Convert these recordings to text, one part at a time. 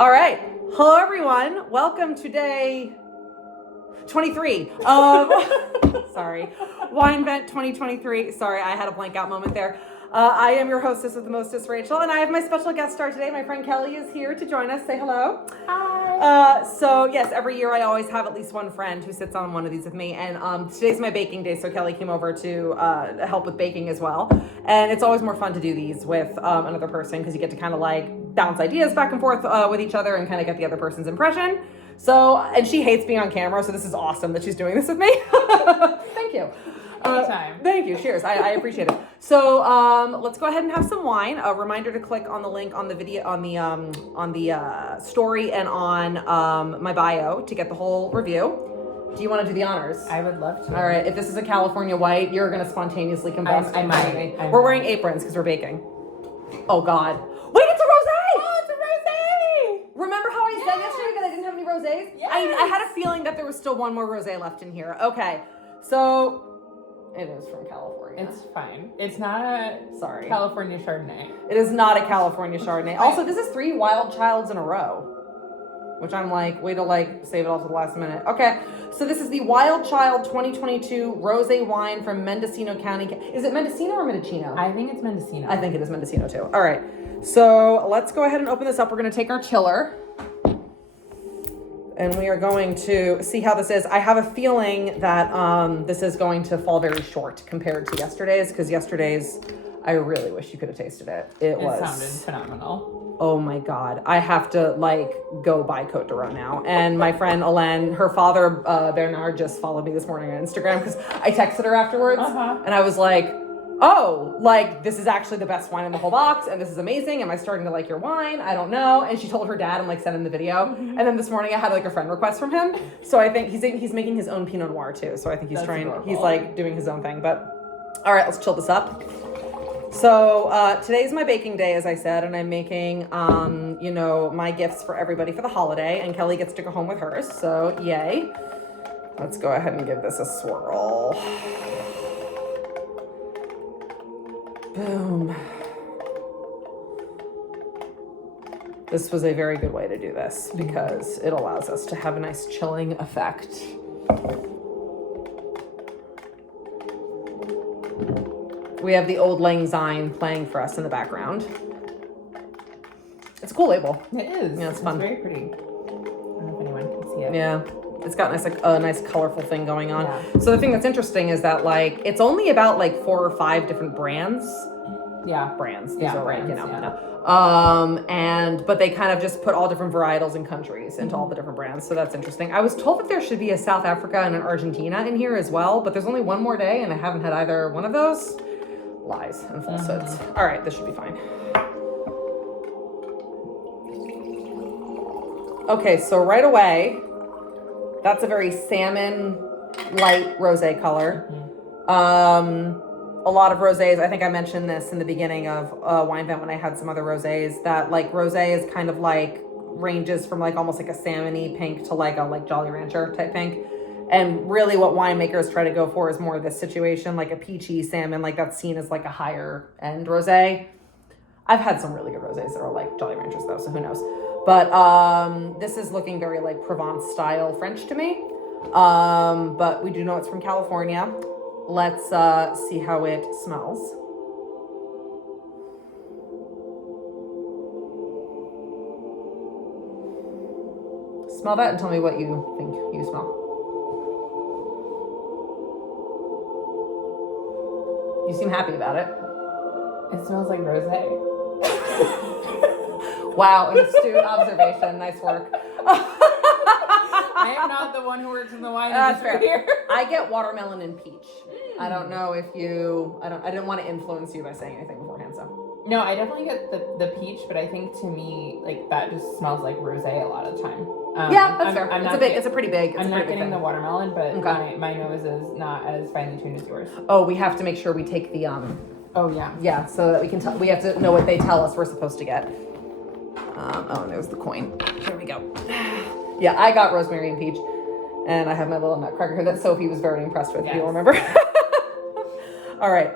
All right. Hello, everyone. Welcome to day 23 sorry, Winevent 2023. Sorry, I had a blank out moment there. I am your hostess with the mostest, Rachel, and I have my special guest star today. My friend Kelly is here to join us. Say hello. Hi. So yes, every year I always have at least one friend who sits on one of these with me, and today's my baking day, so Kelly came over to help with baking as well. And it's always more fun to do these with another person because you get to kind of like bounce ideas back and forth with each other and kind of get the other person's impression. So, and she hates being on camera, so this is awesome that she's doing this with me. Thank you. Anytime. Thank you. Cheers. I appreciate it. So let's go ahead and have some wine. A reminder to click on the link on the video, on the story and on my bio to get the whole review. Do you want to do the honors? I would love to. All right. If this is a California white, you're going to spontaneously combust. I might. We're wearing aprons because we're baking. Oh, God. Wait, it's a rosé! Oh, it's a rosé! Remember how I said yesterday that I didn't have any rosés? Yes. I had a feeling that there was still one more rosé left in here. Okay. So, it is from California. It's fine. It's not a California Chardonnay. It is not a California Chardonnay. Also, this is 3 Wild Childs in a row, which I'm like, way to like save it all to the last minute. Okay, so this is the Wild Child 2022 rosé wine from Mendocino County. Is it Mendocino or Mendocino? I think it's Mendocino. I think it is Mendocino too. All right, so let's go ahead and open this up. We're gonna take our chiller and we are going to see how this is. I have a feeling that this is going to fall very short compared to yesterday's, because yesterday's, I really wish you could have tasted it. It sounded phenomenal. Oh my God. I have to like go buy Côte d'Or now. And my friend Hélène, her father, Bernard, just followed me this morning on Instagram because I texted her afterwards. And I was like, oh, like this is actually the best wine in the whole box. And this is amazing. Am I starting to like your wine? I don't know. And she told her dad and like sent him the video. And then this morning I had like a friend request from him. So I think he's making his own Pinot Noir too. So I think he's he's like doing his own thing. But all right, let's chill this up. So today's my baking day, as I said, and I'm making, my gifts for everybody for the holiday, and Kelly gets to go home with hers, so yay. Let's go ahead and give this a swirl. Boom. This was a very good way to do this because it allows us to have a nice chilling effect. We have the Old Lang Syne playing for us in the background. It's a cool label. It is. Yeah, it's fun. It's very pretty. I don't know if anyone can see it. Yeah. It's got a nice colorful thing going on. Yeah. So the thing that's interesting is that like it's only about like 4 or 5 different brands. Yeah. Brands. These Yeah, are brands, but they kind of just put all different varietals and countries into all the different brands. So that's interesting. I was told that there should be a South Africa and an Argentina in here as well, but there's only one more day and I haven't had either one of those. Lies and falsehoods. All right, this should be fine. Okay, so right away, that's a very salmon light rosé color. A lot of rosés, I think I mentioned this in the beginning of Winevent when I had some other rosés, that like rosé is kind of like ranges from like almost like a salmony pink to like a like Jolly Rancher type pink. And really what winemakers try to go for is more of this situation, like a peachy salmon, like that's seen as like a higher end rosé. I've had some really good rosés that are like Jolly Ranchers though, so who knows. But this is looking very like Provence style French to me. But we do know it's from California. Let's see how it smells. Smell that and tell me what you think you smell. You seem happy about it. It smells like rosé. Wow, an astute observation. Nice work. I am not the one who works in the wine industry here. I get watermelon and peach. I don't know if I didn't want to influence you by saying anything beforehand, so. No, I definitely get the peach, but I think to me, like, that just smells like rosé a lot of the time. Yeah, that's fair. It's a pretty big I'm not getting thing. The watermelon, but okay. my nose is not as finely tuned as yours. Oh, we have to make sure we take the Oh yeah. Yeah, so that we can tell. We have to know what they tell us we're supposed to get. Oh, and there's the coin. Here we go. Yeah, I got rosemary and peach, and I have my little nutcracker here that Sophie was very impressed with. Yes. You'll remember. All right.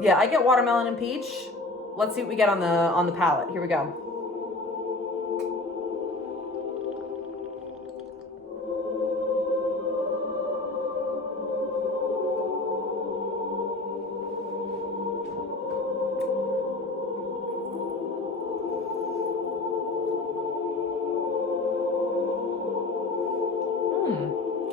Yeah, I get watermelon and peach. Let's see what we get on the palate. Here we go.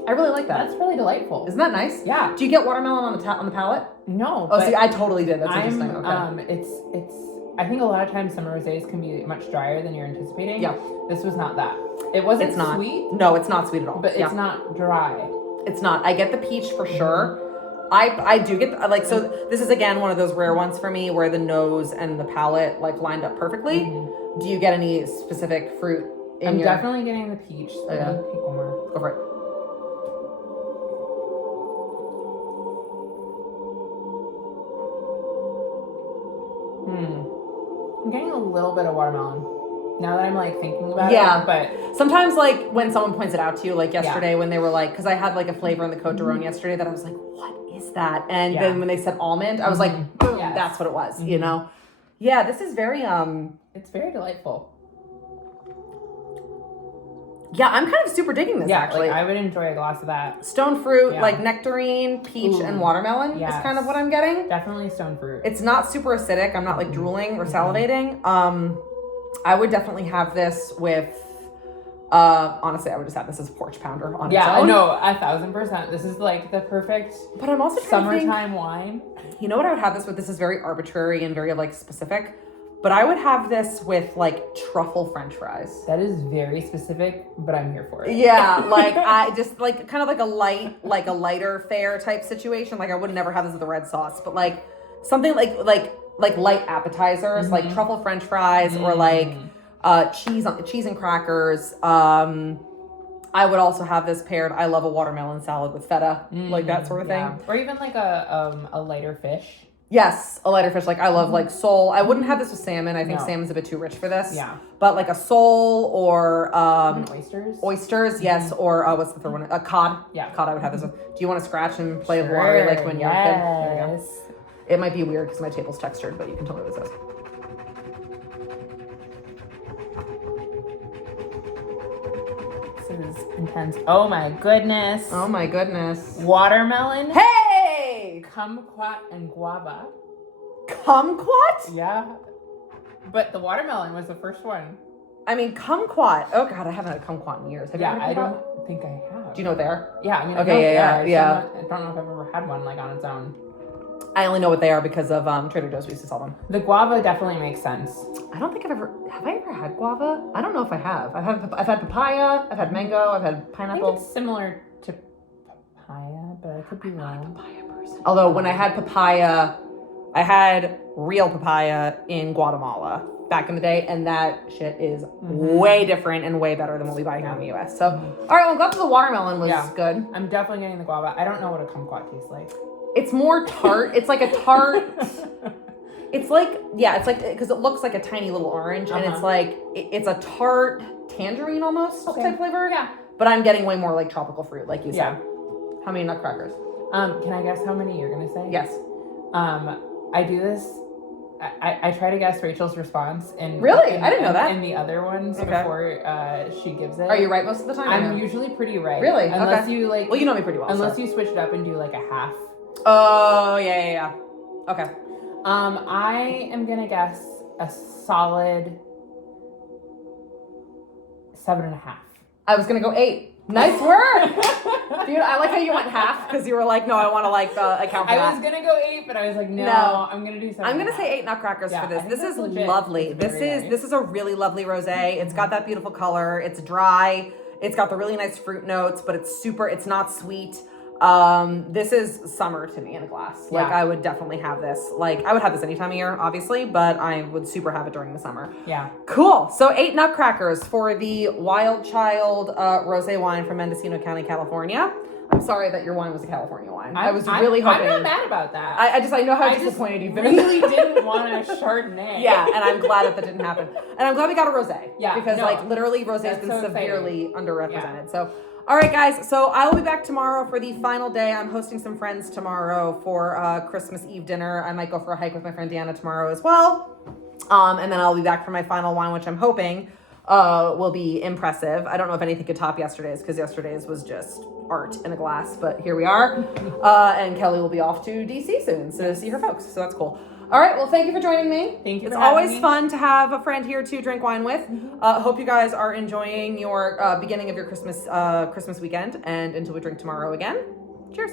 I really like that. That's really delightful. Isn't that nice? Yeah. Do you get watermelon on the palate? No. Oh, see, I totally did. That's interesting. Okay. It's. I think a lot of times some rosés can be much drier than you're anticipating. Yeah. This was not that. It wasn't sweet. No, it's not sweet at all. But it's not dry. It's not. I get the peach for sure. I do get like, so this is again one of those rare ones for me where the nose and the palate like lined up perfectly. Mm-hmm. Do you get any specific fruit in I'm definitely getting the peach. So yeah. Take one more. Go for it. I'm getting a little bit of watermelon. Now that I'm like thinking about it, but sometimes like when someone points it out to you, like yesterday when they were like, because I had like a flavor in the Côte d'Aron yesterday that I was like, what is that? And then when they said almond, I was like, boom, that's what it was. You know? Yeah, this is very it's very delightful. Yeah, I'm kind of super digging this actually. Like, I would enjoy a glass of that. Stone fruit, like nectarine, peach, and watermelon is kind of what I'm getting. Definitely stone fruit. It's not super acidic. I'm not like drooling or salivating. I would definitely have this with, honestly, I would just have this as a porch pounder on its own. No, 1,000%. This is like the perfect but I'm also summertime wine. You know what I would have this with? This is very arbitrary and very like specific, but I would have this with like truffle French fries. That is very specific, but I'm here for it. Yeah, like I just like kind of like a lighter fare type situation. Like I would never have this with the red sauce, but like something like light appetizers, like truffle French fries or like cheese and crackers. I would also have this paired. I love a watermelon salad with feta, like that sort of thing. Or even like a lighter fish. Yes, a lighter fish. Like I love like sole. I wouldn't have this with salmon. I think salmon's a bit too rich for this. Yeah. But like a sole or even oysters. Oysters, yes. Or what's the third one? A cod. Yeah. Cod I would have this with. Do you want to scratch and play with water like when you're a kid? There we go. It might be weird because my table's textured, but you can tell me what this is. This is intense. Oh my goodness. Oh my goodness. Watermelon. Hey! Kumquat and guava. Kumquat? Yeah. But the watermelon was the first one. I mean, kumquat. Oh god, I haven't had kumquat in years. Have you I don't think I have. Do you know what they are? Yeah, I mean, okay, I don't know if I've ever had one like on its own. I only know what they are because of Trader Joe's. We used to sell them. The guava definitely makes sense. I don't think have I ever had guava? I don't know if I have. I've had papaya. I've had mango. I've had pineapple. I think it's similar to papaya, but I could be wrong. I'm not a papaya person. Although when I had papaya, I had real papaya in Guatemala back in the day, and that shit is way different and way better than what we buy here in the U.S. So, all right, well, I'm glad that the watermelon was good. I'm definitely getting the guava. I don't know what a kumquat tastes like. It's more tart. It's like a tart. It's like, because it looks like a tiny little orange, and it's like, it's a tart tangerine almost type flavor. Yeah. But I'm getting way more like tropical fruit, like you said. Yeah. How many nutcrackers? Can I guess how many you're going to say? Yes. I do this. I try to guess Rachel's response. Really? I didn't know that. In the other ones before she gives it. Are you right most of the time? I'm usually pretty right. Really? Unless you like. Well, you know me pretty well. Unless you switch it up and do like a half. Oh, yeah. Okay. I am gonna guess a solid 7.5. I was gonna go 8. Nice work, dude. I like how you went half because you were like, no, I want to like account for that. I was gonna go 8, but I was like, no. I'm gonna do 7. I'm gonna say 8 nutcrackers for this. This is lovely. This is a really lovely rosé. It's got that beautiful color. It's dry. It's got the really nice fruit notes, but it's not sweet. This is summer to me in a glass. Like I would definitely have this. Like I would have this any time of year, obviously, but I would super have it during the summer. Yeah. Cool. So 8 nutcrackers for the Wild Child rosé wine from Mendocino County, California. I'm sorry that your wine was a California wine. I was really hoping. I'm not mad about that. I know how disappointed you've been. I really didn't want a Chardonnay. Yeah, and I'm glad that didn't happen. And I'm glad we got a rosé. Yeah. Because literally rosé has been so severely underrepresented. Yeah. So all right, guys. So I will be back tomorrow for the final day. I'm hosting some friends tomorrow for Christmas Eve dinner. I might go for a hike with my friend Deanna tomorrow as well. And then I'll be back for my final wine, which I'm hoping will be impressive. I don't know if anything could top yesterday's because yesterday's was just art in a glass. But here we are. And Kelly will be off to DC soon to see her folks. So that's cool. All All right. Well, thank you for joining me. Thank you. It's for having always me. fun to have a friend here to drink wine with. Hope you guys are enjoying your beginning of your Christmas weekend. And until we drink tomorrow again, cheers.